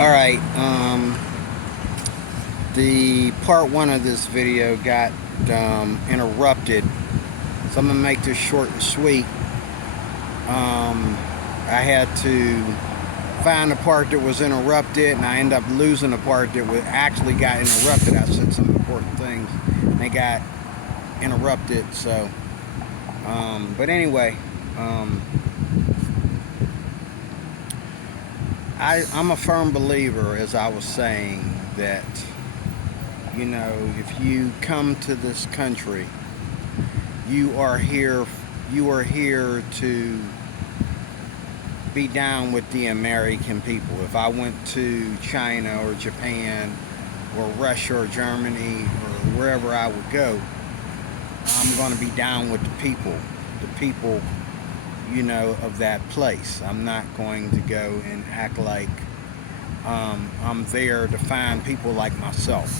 Alright, the part one of this video got interrupted, so I'm going to make this short and sweet. I had to find the part that was interrupted, and I ended up losing the part that actually got interrupted. I said some important things, and they got interrupted, so, but anyway, I'm a firm believer, as I was saying, that, you know, if you come to this country, you are here to be down with the American people. If I went to China or Japan or Russia or Germany or wherever I would go, I'm going to be down with the people, you know, of that place. I'm not going to go and act like I'm there to find people like myself.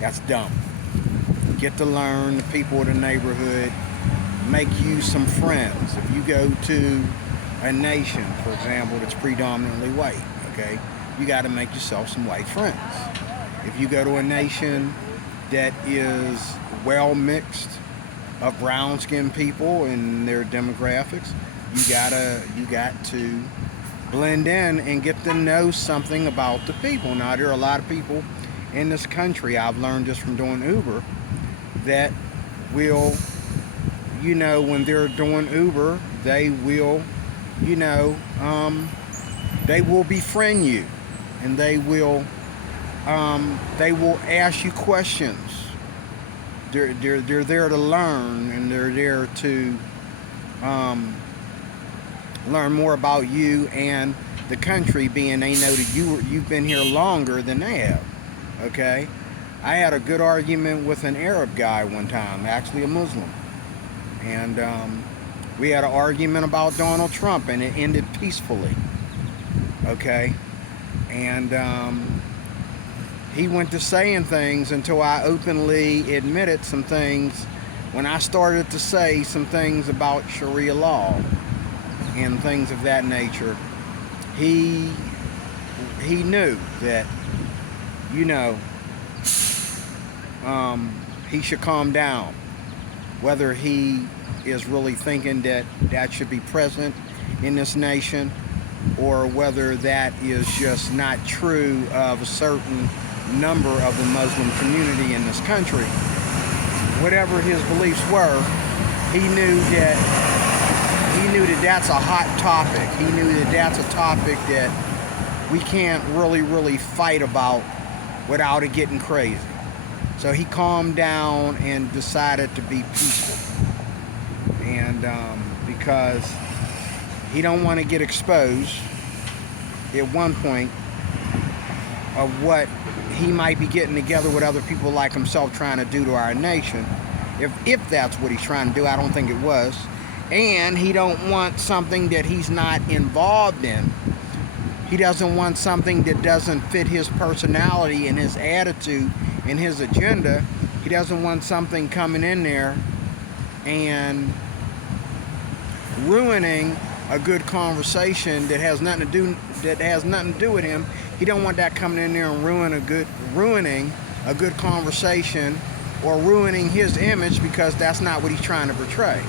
That's dumb. Get to learn the people of the neighborhood, make you some friends. If you go to a nation, for example, that's predominantly white, okay, you got to make yourself some white friends. If you go to a nation that is well mixed of brown-skinned people and their demographics, you got to blend in and get to know something about the people. Now, there are a lot of people in this country, I've learned this from doing Uber, that will, you know, when they're doing Uber, they will, you know, they will befriend you, and they will ask you questions. They're there to learn, and they're there to learn more about you and the country, being they know that you've been here longer than they have. Okay, I had a good argument with an Arab guy one time, actually a Muslim, and we had an argument about Donald Trump, and it ended peacefully. Okay, and he went to saying things until I openly admitted some things. When I started to say some things about Sharia law and things of that nature, he knew that, you know, he should calm down. Whether he is really thinking that that should be present in this nation, or whether that is just not true of a certain number of the Muslim community in this country, whatever his beliefs were, he knew that that's a hot topic. He knew that that's a topic that we can't really fight about without it getting crazy. So he calmed down and decided to be peaceful, and because he don't want to get exposed at one point of what he might be getting together with other people like himself trying to do to our nation. If that's what he's trying to do, I don't think it was. And he don't want something that he's not involved in. He doesn't want something that doesn't fit his personality and his attitude and his agenda. He doesn't want something coming in there and ruining a good conversation that has nothing to do with him. He don't want that coming in there and ruining a good conversation, or ruining his image, because that's not what he's trying to portray.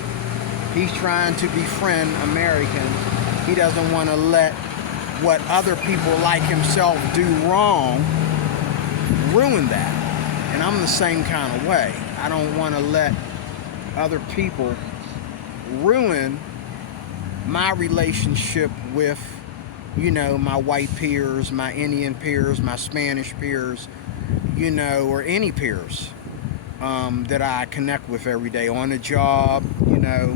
He's trying to befriend Americans. He doesn't want to let what other people like himself do wrong ruin that. And I'm the same kind of way. I don't want to let other people ruin my relationship with, you know, my white peers, my Indian peers, my Spanish peers, you know, or any peers that I connect with every day on the job, you know,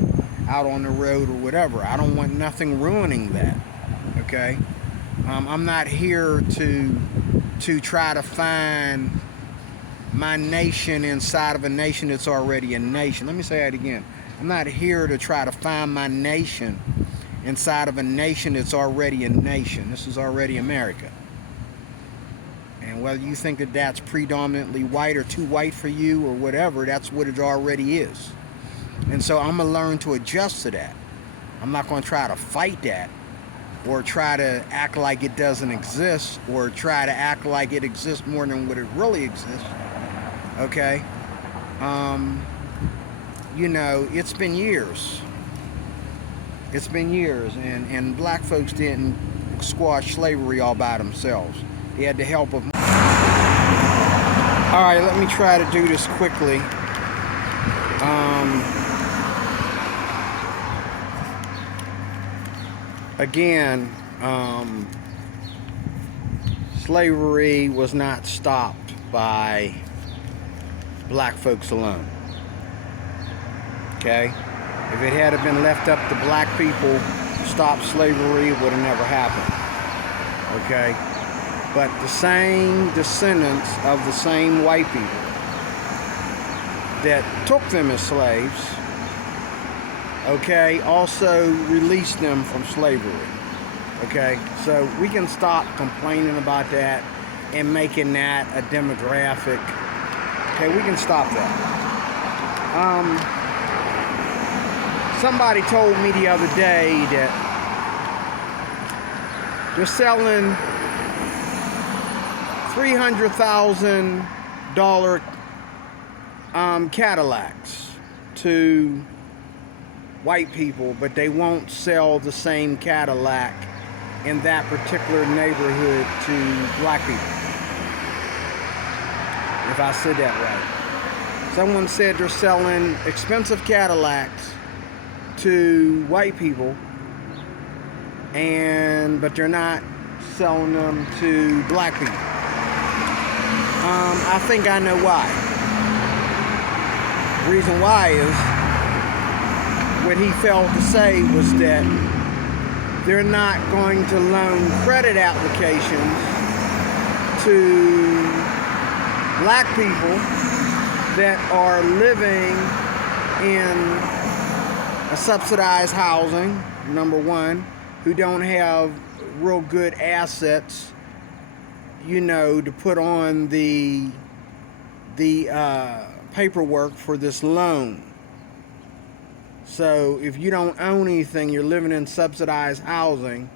out on the road or whatever. I don't want nothing ruining that. Okay, I'm not here to try to find my nation inside of a nation that's already a nation. Let me say that again. I'm not here to try to find my nation inside of a nation that's already a nation. This is already America. And whether you think that that's predominantly white or too white for you or whatever, that's what it already is. And so I'm going to learn to adjust to that. I'm not going to try to fight that. or try to act like it doesn't exist, or try to act like it exists more than what it really exists. Okay? You know, it's been years. It's been years, and black folks didn't squash slavery all by themselves. They had the help of... All right, let me try to do this quickly. Again, slavery was not stopped by black folks alone. Okay? If it had been left up to black people to stop slavery, it would have never happened. Okay? But the same descendants of the same white people that took them as slaves, okay, also released them from slavery. Okay? So we can stop complaining about that and making that a demographic. Okay, we can stop that. Somebody told me the other day that they're selling $300,000 Cadillacs to white people, but they won't sell the same Cadillac in that particular neighborhood to black people. If I said that right. Someone said they're selling expensive Cadillacs to white people, but they're not selling them to black people. I think I know why. The reason why is what he failed to say was that they're not going to loan credit applications to black people that are living in a subsidized housing, number one, who don't have real good assets, you know, to put on the paperwork for this loan. So if you don't own anything, you're living in subsidized housing,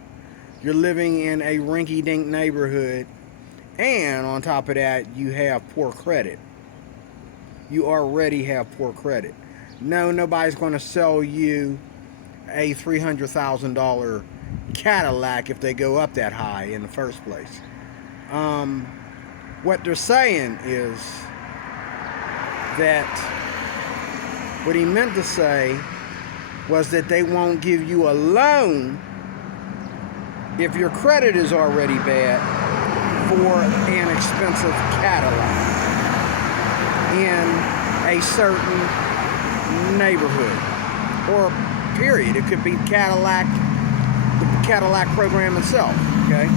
you're living in a rinky-dink neighborhood, and on top of that, you have poor credit. You already have poor credit. No, nobody's going to sell you a $300,000 Cadillac if they go up that high in the first place. What they're saying is that what he meant to say was that they won't give you a loan if your credit is already bad for an expensive Cadillac in a certain neighborhood, or period. It could be Cadillac, the Cadillac program itself. Okay.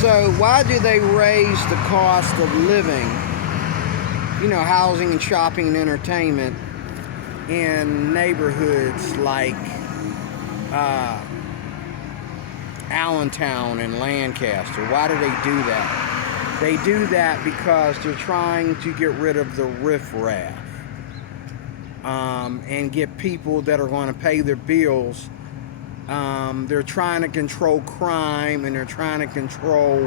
So why do they raise the cost of living, you know, housing and shopping and entertainment in neighborhoods like Allentown and Lancaster? Why do they do that? They do that because they're trying to get rid of the riffraff and get people that are going to pay their bills. They're trying to control crime, and they're trying to control,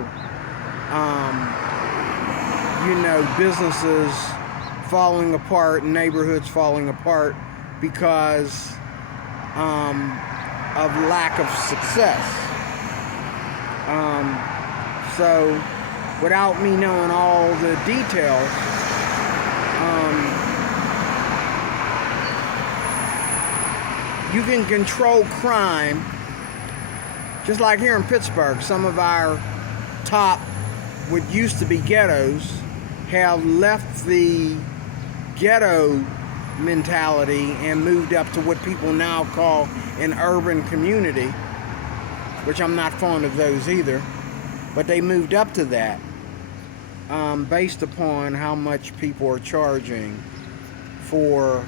you know, businesses falling apart, neighborhoods falling apart because of lack of success. So without me knowing all the details, you can control crime, just like here in Pittsburgh. Some of our top, what used to be ghettos, have left the ghetto mentality and moved up to what people now call an urban community, which I'm not fond of those either, but they moved up to that based upon how much people are charging for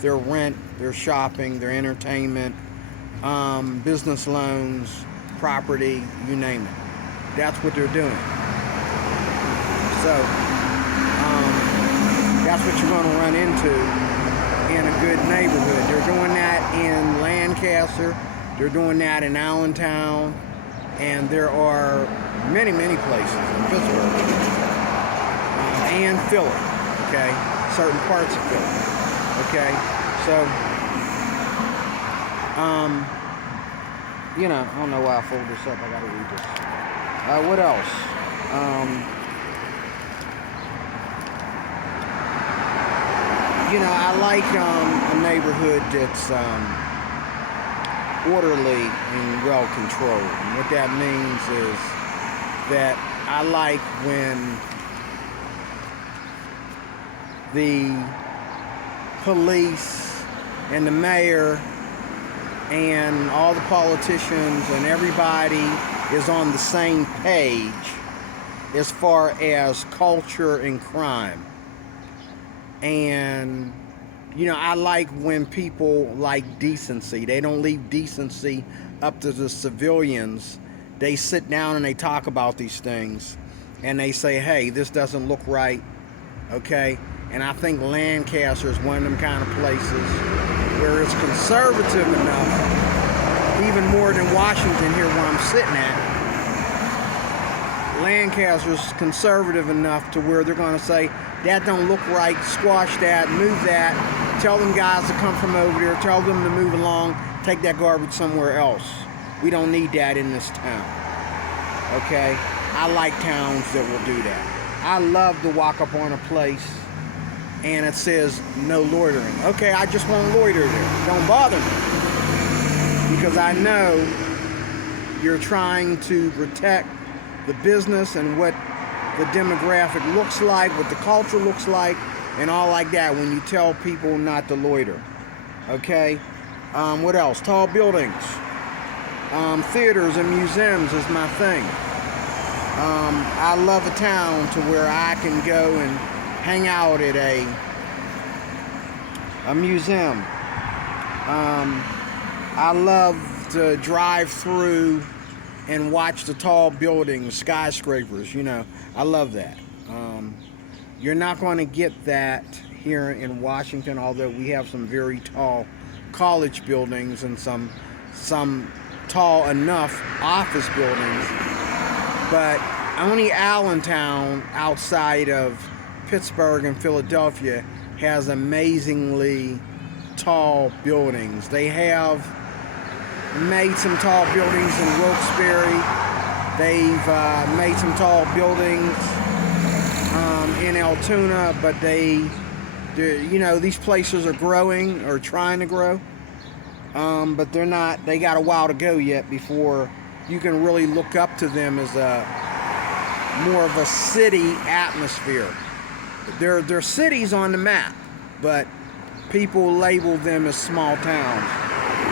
their rent, their shopping, their entertainment, business loans, property, you name it. That's what they're doing. So that's what you're going to run into in a good neighborhood. They're doing that in Lancaster. They're doing that in Allentown. And there are many, many places in Pittsburgh and Philly, okay? Certain parts of Philly, okay? So, you know, I don't know why I folded this up. I gotta read this. What else? You know, I like a neighborhood that's orderly and well controlled. And what that means is that I like when the police and the mayor and all the politicians and everybody is on the same page as far as culture and crime. And you know, I like when people like decency. They don't leave decency up to the civilians. They sit down and they talk about these things and they say, hey, this doesn't look right, okay? And I think Lancaster is one of them kind of places where it's conservative enough, even more than Washington here where I'm sitting at. Lancaster's conservative enough to where they're going to say, that don't look right, squash that, move that, tell them guys to come from over there, tell them to move along, take that garbage somewhere else. We don't need that in this town, okay? I like towns that will do that. I love to walk up on a place and it says no loitering. Okay, I just won't loiter there. Don't bother me. Because I know you're trying to protect the business and what the demographic looks like, what the culture looks like, and all like that when you tell people not to loiter. Okay? What else? Tall buildings. Theaters and museums is my thing. I love a town to where I can go and hang out at a museum. I love to drive through and watch the tall buildings, skyscrapers, you know. I love that. You're not going to get that here in Washington, although we have some very tall college buildings and some tall enough office buildings. But only Allentown, outside of Pittsburgh and Philadelphia, has amazingly tall buildings. They have made some tall buildings in Wilkes-Barre. They've made some tall buildings in Altoona, but you know, these places are growing or trying to grow, but they're not. They got a while to go yet before you can really look up to them as a more of a city atmosphere. They're cities on the map, but people label them as small towns.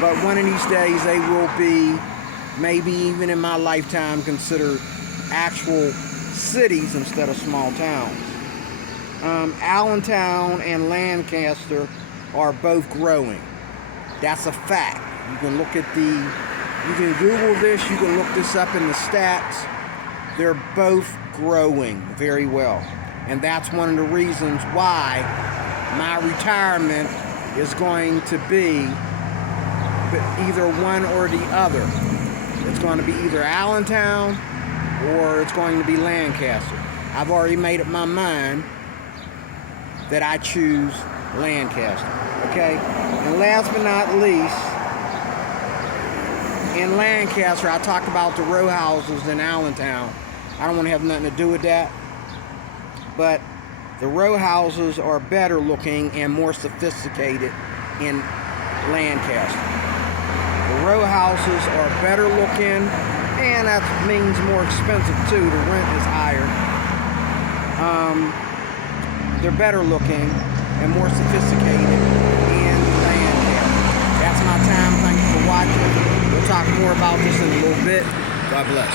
But one of these days they will be, maybe even in my lifetime, considered actual cities instead of small towns. Allentown and Lancaster are both growing. That's a fact. You can look at you can Google this, you can look this up in the stats. They're both growing very well. And that's one of the reasons why my retirement is going to be either one or the other. It's going to be either Allentown or it's going to be Lancaster. I've already made up my mind that I choose Lancaster. Okay? And last but not least, in Lancaster, I talked about the row houses in Allentown. I don't want to have nothing to do with that. But the row houses are better looking and more sophisticated in Lancaster. The row houses are better looking, and that means more expensive too. The rent is higher. They're better looking and more sophisticated in Lancaster. That's my time. Thank you for watching. We'll talk more about this in a little bit. God bless.